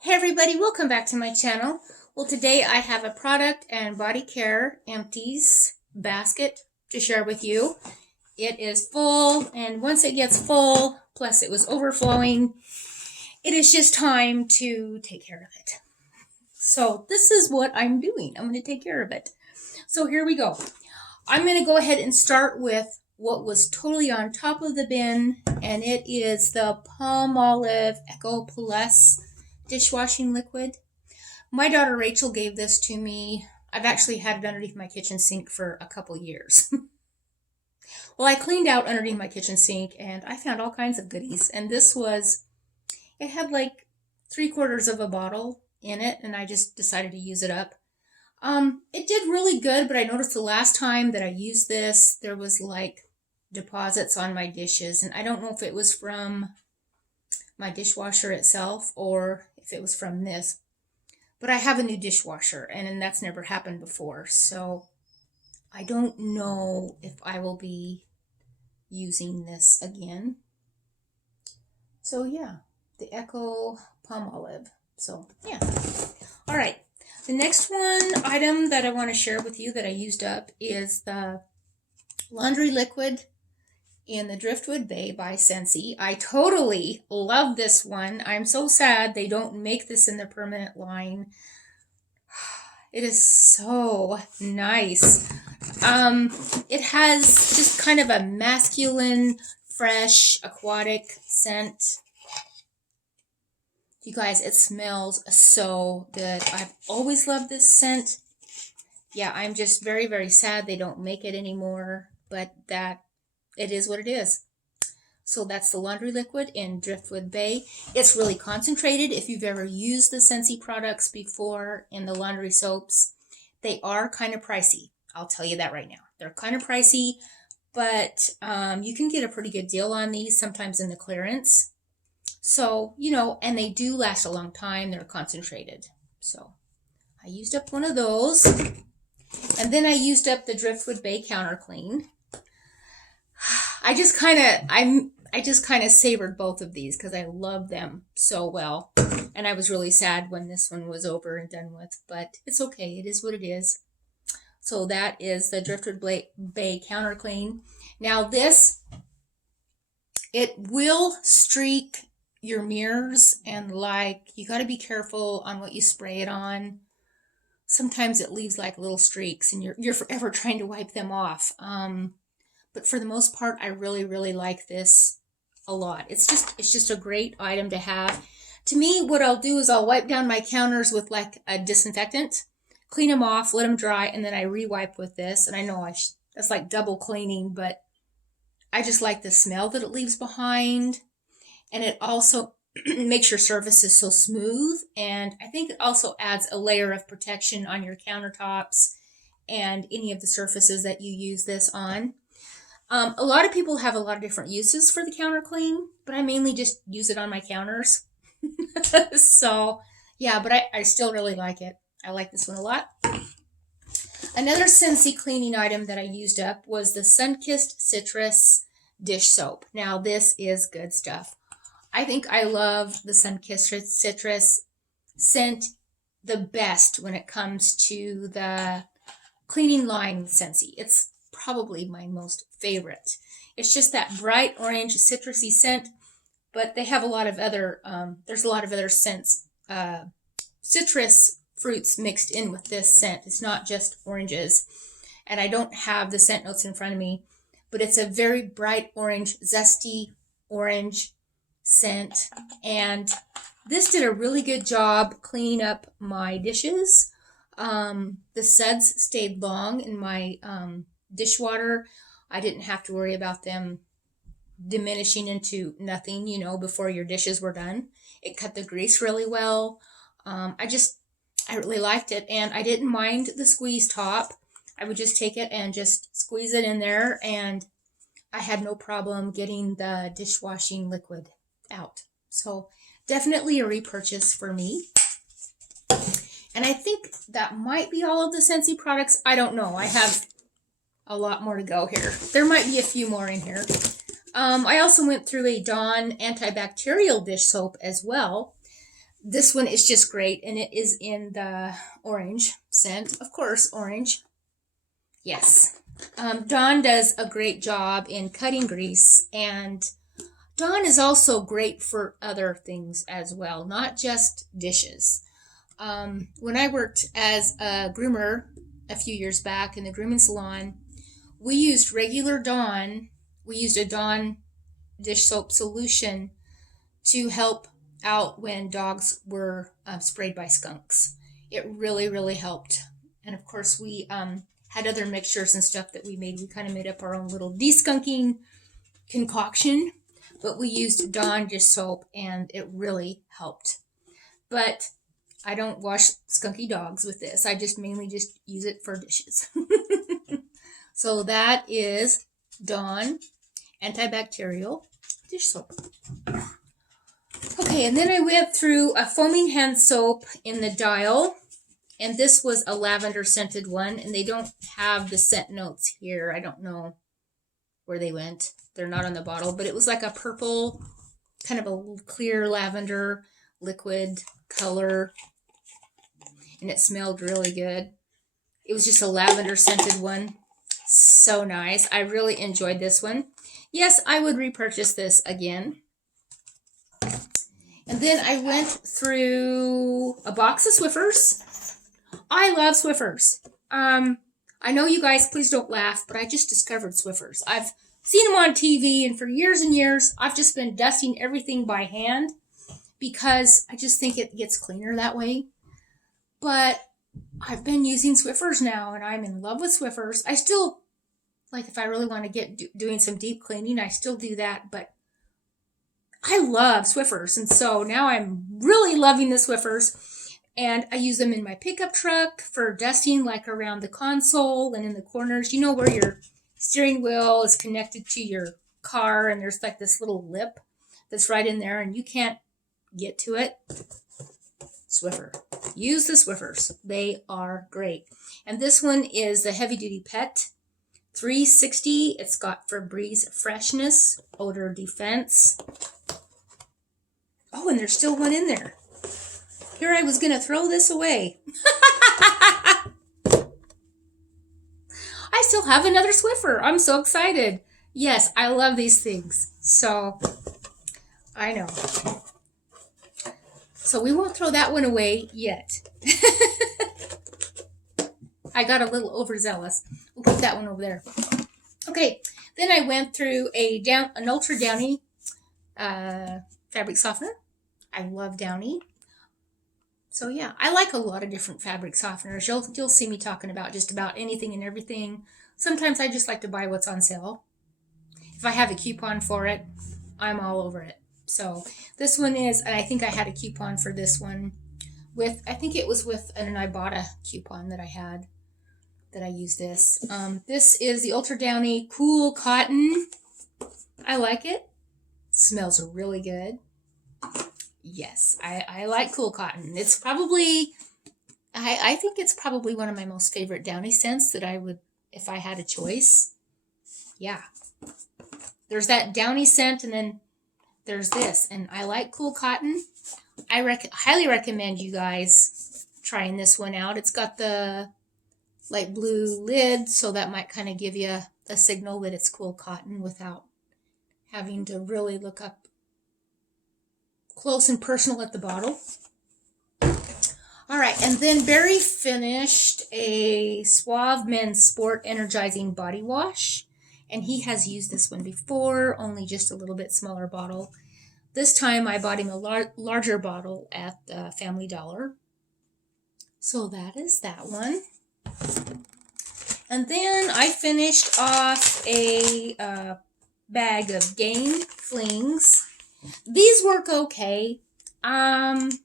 Hey everybody, welcome back to my channel. Well, today I have a product and Bodycare Empties basket to share with you. It is full, and once it gets full, plus it was overflowing, it is just time to take care of it. So this is what I'm doing. I'm going to take care of it. So here we go. I'm going to go ahead and start with what was totally on top of the bin, and it is the Palmolive Eco Plus dishwashing liquid. My daughter Rachel gave this to me. I've actually had it underneath my kitchen sink for a couple years. Well, I cleaned out underneath my kitchen sink and I found all kinds of goodies. And it had like 3/4 of a bottle in it, and I just decided to use it up. It did really good, but I noticed the last time that I used this, there was like deposits on my dishes, and I don't know if it was from my dishwasher itself or if it was from this. But I have a new dishwasher, and that's never happened before, so I don't know if I will be using this again. So yeah, the Eco Palmolive. So yeah. All right. The next item that I want to share with you that I used up is the laundry liquid in the Driftwood Bay by Scentsy. I totally love this one. I'm so sad they don't make this in the permanent line. It is so nice. It has just kind of a masculine, fresh, aquatic scent. You guys, it smells so good. I've always loved this scent. Yeah, I'm just very, very sad they don't make it anymore, but it is what it is. So that's the laundry liquid in Driftwood Bay. It's really concentrated. If you've ever used the Scentsy products before in the laundry soaps, they are kind of pricey. I'll tell you that right now. They're kind of pricey, but you can get a pretty good deal on these, sometimes in the clearance. So, and they do last a long time. They're concentrated. So I used up one of those. And then I used up the Driftwood Bay Counter Clean. I just kind of savored both of these because I love them so well. And I was really sad when this one was over and done with, but it's okay. It is what it is. So that is the Driftwood Bay Counter Clean. Now it will streak your mirrors, and you got to be careful on what you spray it on. Sometimes it leaves like little streaks, and you're forever trying to wipe them off. But for the most part, I really, really like this a lot. It's just a great item to have. To me, what I'll do is I'll wipe down my counters with like a disinfectant, clean them off, let them dry, and then I re-wipe with this. And I know that's like double cleaning, but I just like the smell that it leaves behind. And it also makes your surfaces so smooth. And I think it also adds a layer of protection on your countertops and any of the surfaces that you use this on. A lot of people have a lot of different uses for the counter clean, but I mainly just use it on my counters. So, yeah, but I still really like it. I like this one a lot. Another Scentsy cleaning item that I used up was the Sunkissed Citrus dish soap. Now, this is good stuff. I think I love the Sunkissed Citrus scent the best when it comes to the cleaning line with Scentsy. It's probably my most favorite. It's just that bright orange citrusy scent, but they have a lot of other, there's a lot of other scents, citrus fruits mixed in with this scent. It's not just oranges. And I don't have the scent notes in front of me, but it's a very bright orange, zesty orange scent. And this did a really good job cleaning up my dishes. The suds stayed long in my dishwater. I didn't have to worry about them diminishing into nothing, before your dishes were done. It cut the grease really well. I really liked it, and I didn't mind the squeeze top. I would just take it and just squeeze it in there, and I had no problem getting the dishwashing liquid out. So definitely a repurchase for me. And I think that might be all of the Scentsy products. I don't know. I have a lot more to go here. There might be a few more in here. I also went through a Dawn antibacterial dish soap as well. This one is just great, and it is in the orange scent. Of course, orange. Yes. Dawn does a great job in cutting grease, and Dawn is also great for other things as well, not just dishes. When I worked as a groomer a few years back in the grooming salon, we used regular Dawn. We used a Dawn dish soap solution to help out when dogs were sprayed by skunks. It really, really helped. And of course, we had other mixtures and stuff that we made. We kind of made up our own little deskunking concoction, but we used Dawn dish soap, and it really helped. But I don't wash skunky dogs with this. I just mainly just use it for dishes. So that is Dawn antibacterial dish soap. Okay, and then I went through a foaming hand soap in the Dial, and this was a lavender scented one, and they don't have the scent notes here. I don't know where they went. They're not on the bottle, but it was like a purple, kind of a clear lavender liquid color, and it smelled really good. It was just a lavender scented one. So nice. I really enjoyed this one. Yes, I would repurchase this again. And then I went through a box of Swiffers. I love Swiffers. I know you guys, please don't laugh, but I just discovered Swiffers. I've seen them on TV, and for years and years, I've just been dusting everything by hand because I just think it gets cleaner that way. But I've been using Swiffers now, and I'm in love with Swiffers. I still, like, if I really want to get doing some deep cleaning, I still do that, but I love Swiffers, and so now I'm really loving the Swiffers, and I use them in my pickup truck for dusting, like around the console and in the corners. You know where your steering wheel is connected to your car, and there's like this little lip that's right in there, and you can't get to it? Swiffer. Use the Swiffers. They are great. And this one is the Heavy Duty Pet 360. It's got Febreze freshness, odor defense. Oh, and there's still one in there. Here I was going to throw this away. I still have another Swiffer. I'm so excited. Yes, I love these things. So, I know. So we won't throw that one away yet. I got a little overzealous. We'll put that one over there. Okay, then I went through an Ultra Downy fabric softener. I love Downy. So yeah, I like a lot of different fabric softeners. You'll see me talking about just about anything and everything. Sometimes I just like to buy what's on sale. If I have a coupon for it, I'm all over it. So this one is, and I think I had a coupon for this one with, I think it was with an Ibotta coupon that I had, that I used this. This is the Ultra Downy Cool Cotton. I like it. Smells really good. Yes, I like Cool Cotton. It's probably, I think it's probably one of my most favorite Downy scents that I would, if I had a choice. Yeah. There's that Downy scent, and then there's this, and I like Cool Cotton. I highly recommend you guys trying this one out. It's got the light blue lid, so that might kind of give you a signal that it's Cool Cotton without having to really look up close and personal at the bottle. All right, and then Barry finished a Suave Men's Sport Energizing Body Wash, and he has used this one before, only just a little bit smaller bottle. This time I bought him a larger bottle at the Family Dollar. So that is that one. And then I finished off a bag of Gain Flings. These work okay. As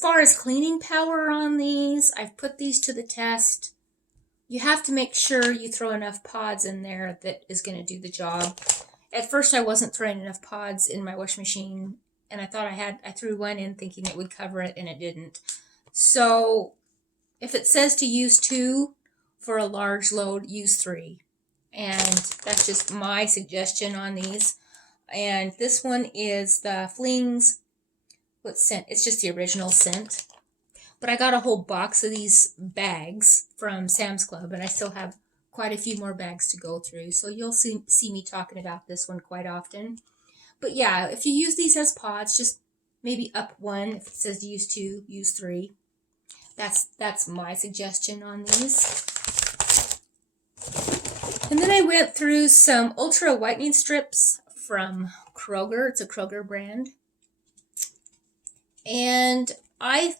far as cleaning power on these, I've put these to the test. You have to make sure you throw enough pods in there that is going to do the job. At first, I wasn't throwing enough pods in my wash machine, and I thought I threw one in thinking it would cover it, and it didn't. So, if it says to use 2 for a large load, use 3. And that's just my suggestion on these. And this one is the Flings what scent. It's just the original scent. But I got a whole box of these bags from Sam's Club, and I still have quite a few more bags to go through. So you'll see me talking about this one quite often. But yeah, if you use these as pods, just maybe up one. If it says use 2, use 3. That's my suggestion on these. And then I went through some ultra whitening strips from Kroger. It's a Kroger brand. And I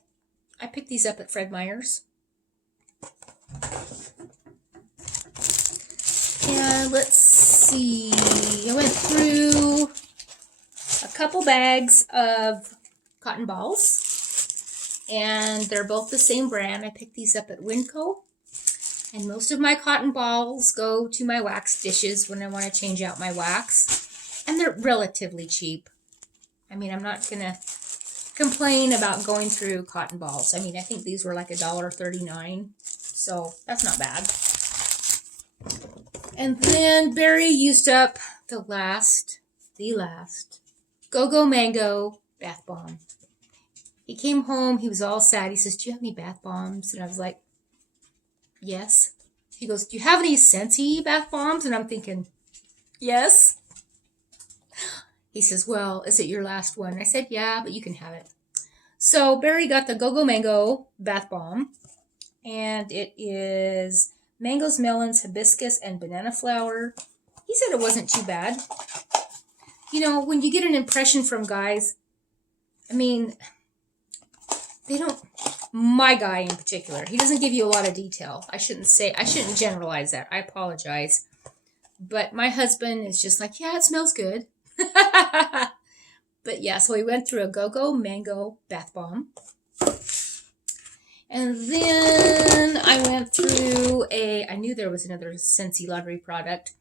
picked these up at Fred Meyer's. And let's see. I went through a couple bags of cotton balls. And they're both the same brand. I picked these up at Winco. And most of my cotton balls go to my wax dishes when I want to change out my wax. And they're relatively cheap. I mean, I'm not going to complain about going through cotton balls. I mean, I think these were like $1.39. So that's not bad. And then Barry used up the last Go-Go Mango bath bomb. He came home. He was all sad. He says, do you have any bath bombs? And I was like, yes. He goes, do you have any Scentsy bath bombs? And I'm thinking, yes. He says, well, is it your last one? I said, yeah, but you can have it. So Barry got the Go-Go Mango bath bomb. And it is mangoes, melons, hibiscus, and banana flower. He said it wasn't too bad. You know, when you get an impression from guys, I mean, they don't... My guy in particular, he doesn't give you a lot of detail. I shouldn't generalize that. I apologize. But my husband is just like, yeah, it smells good. But yeah, so we went through a Go-Go Mango bath bomb. And then I went through I knew there was another Scentsy laundry product.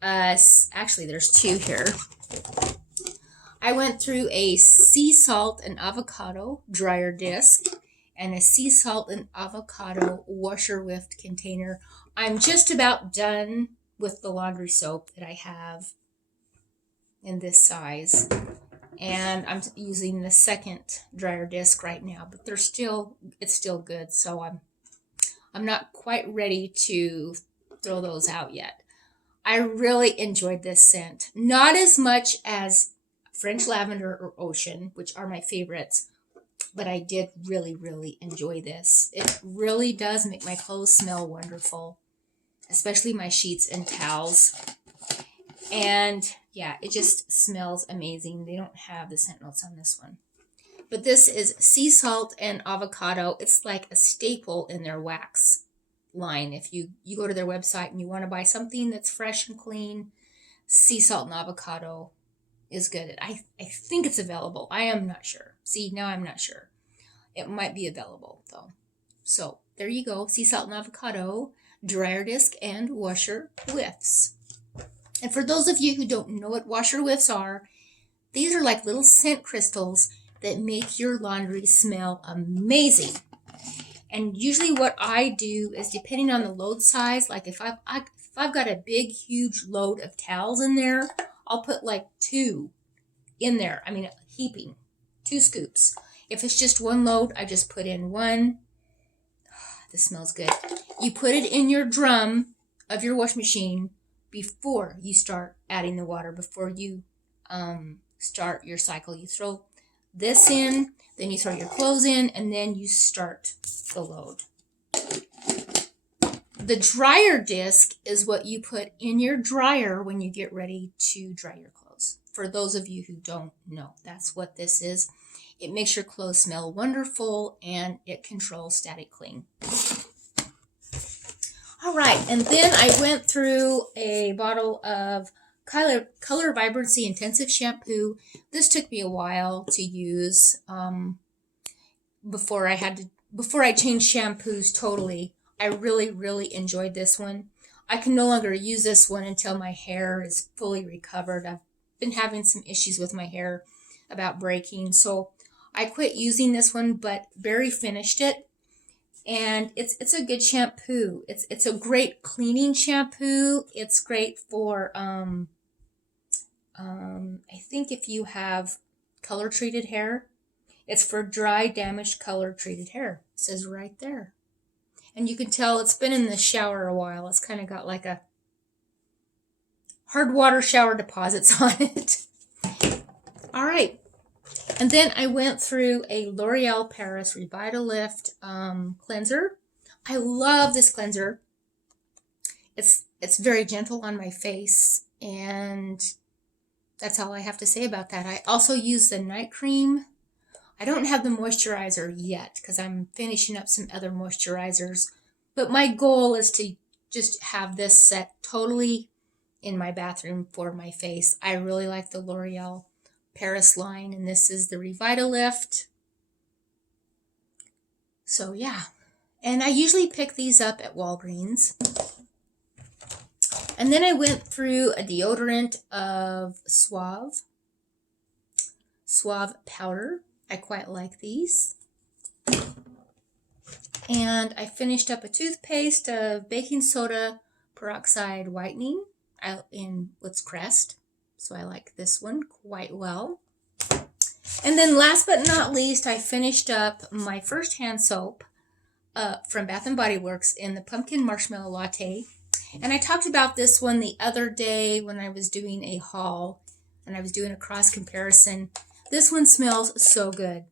Actually, there's 2 here. I went through a sea salt and avocado dryer disc and a sea salt and avocado washer whiffed container. I'm just about done with the laundry soap that I have in this size. And I'm using the second dryer disc right now, but it's still good. So I'm not quite ready to throw those out yet. I really enjoyed this scent. Not as much as French Lavender or Ocean, which are my favorites, but I did really, really enjoy this. It really does make my clothes smell wonderful, especially my sheets and towels. And yeah, it just smells amazing. They don't have the scent notes on this one. But this is sea salt and avocado. It's like a staple in their wax line. If you go to their website and you want to buy something that's fresh and clean, sea salt and avocado is good. I think it's available. I am not sure. See, now I'm not sure. It might be available though. So there you go. Sea salt and avocado, dryer disc, and washer whiffs. And for those of you who don't know what washer whiffs are, these are like little scent crystals that make your laundry smell amazing. And usually what I do is, depending on the load size, like if I've got a big, huge load of towels in there, I'll put like 2 in there. I mean, heaping, 2 scoops. If it's just one load, I just put in 1. This smells good. You put it in your drum of your wash machine before you start adding the water, before you start your cycle. You throw this in, then you throw your clothes in, and then you start the load. The dryer disc is what you put in your dryer when you get ready to dry your clothes. For those of you who don't know, that's what this is. It makes your clothes smell wonderful, and it controls static cling. All right, and then I went through a bottle of Color Vibrancy Intensive Shampoo. This took me a while to use before I changed shampoos totally. I really, really enjoyed this one. I can no longer use this one until my hair is fully recovered. I've been having some issues with my hair about breaking, so I quit using this one, but Barry finished it. And it's a good shampoo. It's a great cleaning shampoo. It's great for I think if you have color treated hair, It's for dry, damaged, color treated hair. It says right there. And you can tell it's been in the shower a while. It's kind of got like a hard water shower deposits on it. All right. And then I went through a L'Oreal Paris Revitalift cleanser. I love this cleanser. It's very gentle on my face, and that's all I have to say about that. I also use the night cream. I don't have the moisturizer yet because I'm finishing up some other moisturizers, but my goal is to just have this set totally in my bathroom for my face. I really like the L'Oreal Paris line, and this is the Revitalift. So yeah, and I usually pick these up at Walgreens. And then I went through a deodorant of Suave powder. I quite like these. And I finished up a toothpaste of baking soda peroxide whitening in What's Crest. So I like this one quite well. And then last but not least, I finished up my first hand soap from Bath & Body Works in the Pumpkin Marshmallow Latte. And I talked about this one the other day when I was doing a haul and I was doing a cross comparison. This one smells so good.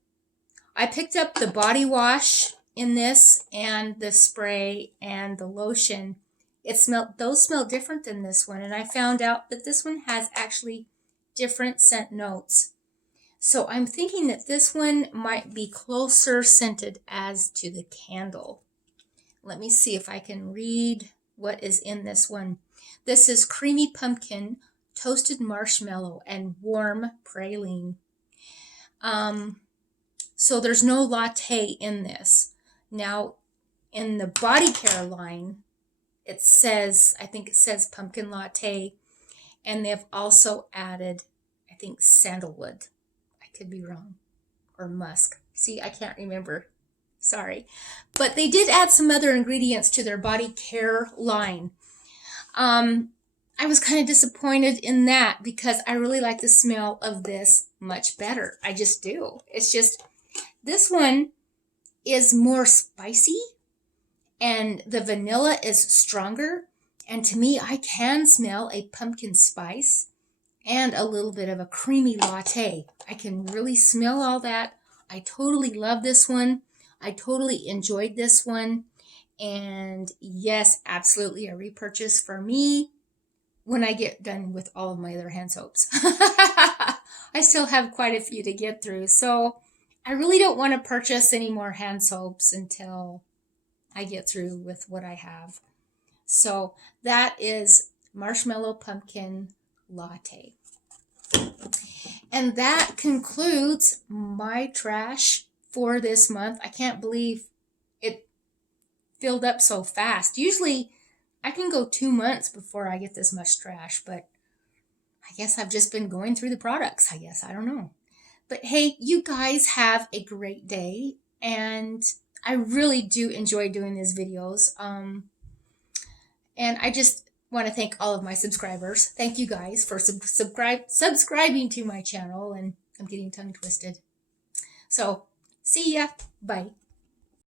I picked up the body wash in this and the spray and the lotion. Those smell different than this one, and I found out that this one has actually different scent notes. So I'm thinking that this one might be closer scented as to the candle. Let me see if I can read what is in this one. This is creamy pumpkin, toasted marshmallow, and warm praline. So there's no latte in this. Now, in the Bodycare line, it says, I think it says pumpkin latte, and they've also added, I think, sandalwood. I could be wrong. Or musk. See, I can't remember. Sorry. But they did add some other ingredients to their Bodycare line. I was kind of disappointed in that because I really like the smell of this much better. I just do. It's just, this one is more spicy and the vanilla is stronger. And to me, I can smell a pumpkin spice and a little bit of a creamy latte. I can really smell all that. I totally love this one. I totally enjoyed this one. And yes, absolutely a repurchase for me when I get done with all of my other hand soaps. I still have quite a few to get through. So I really don't want to purchase any more hand soaps until I get through with what I have. So that is Marshmallow Pumpkin Latte. And that concludes my trash for this month. I can't believe it filled up so fast. Usually I can go 2 months before I get this much trash, but I guess I've just been going through the products. I don't know. But hey, you guys have a great day, and I really do enjoy doing these videos. And I just want to thank all of my subscribers. Thank you guys for subscribing to my channel, and I'm getting tongue twisted. So, see ya. Bye.